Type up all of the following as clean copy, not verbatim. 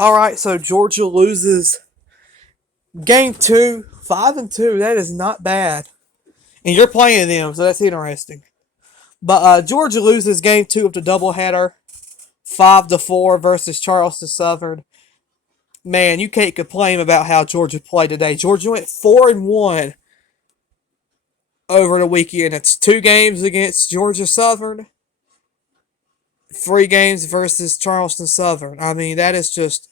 All right, so Georgia loses game two, 5-2. That is not bad, and you're playing them, so that's interesting. But Georgia loses game two of the doubleheader, 5-4 versus Charleston Southern. Man, you can't complain about how Georgia played today. Georgia went 4-1 over the weekend. It's 2 games against Georgia Southern, 3 games versus Charleston Southern. I mean, that is just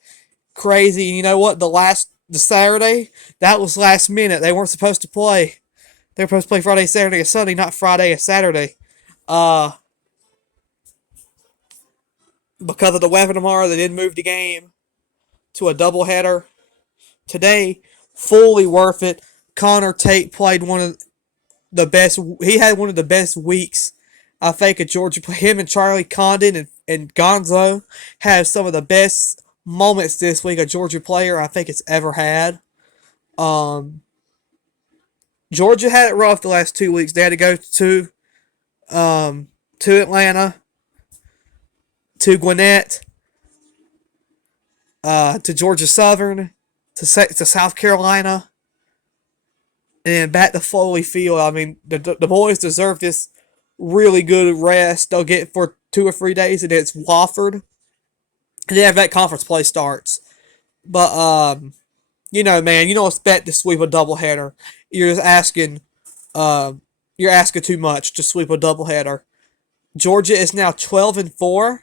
crazy. You know what? The Saturday, that was last minute. They weren't supposed to play. They were supposed to play Friday, Saturday, and Sunday, not Friday and Saturday. Because of the weather tomorrow, they didn't move the game to a doubleheader. Today, fully worth it. Connor Tate played one of the best. He had one of the best weeks, I think, at Georgia. Him and Charlie Condon and Gonzo have some of the best moments this week a Georgia player I think it's ever had. Georgia had it rough the last 2 weeks. They had to go to Atlanta, to Gwinnett, to Georgia Southern, to South Carolina, and then back to Foley Field. I mean, the boys deserve this really good rest. They'll get for 2 or 3 days, and it's Wofford. And then that conference play starts. But, man, you don't expect to sweep a doubleheader. You're just asking, you're asking too much to sweep a doubleheader. Georgia is now 12-4,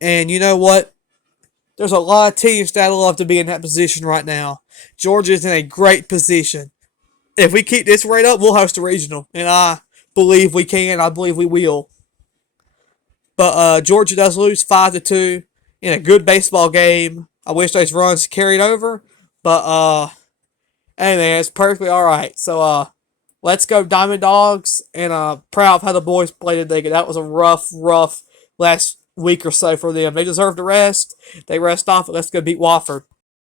and you know what? There's a lot of teams that would love to be in that position right now. Georgia is in a great position. If we keep this rate up, we'll host a regional, and I believe we can. I believe we will. But Georgia does lose 5-2 in a good baseball game. I wish those runs carried over, but hey man, it's perfectly all right. So let's go Diamond Dogs, and proud of how the boys played today. That was a rough last week or so for them. They deserve the rest. They rest off. Let's go beat Wofford.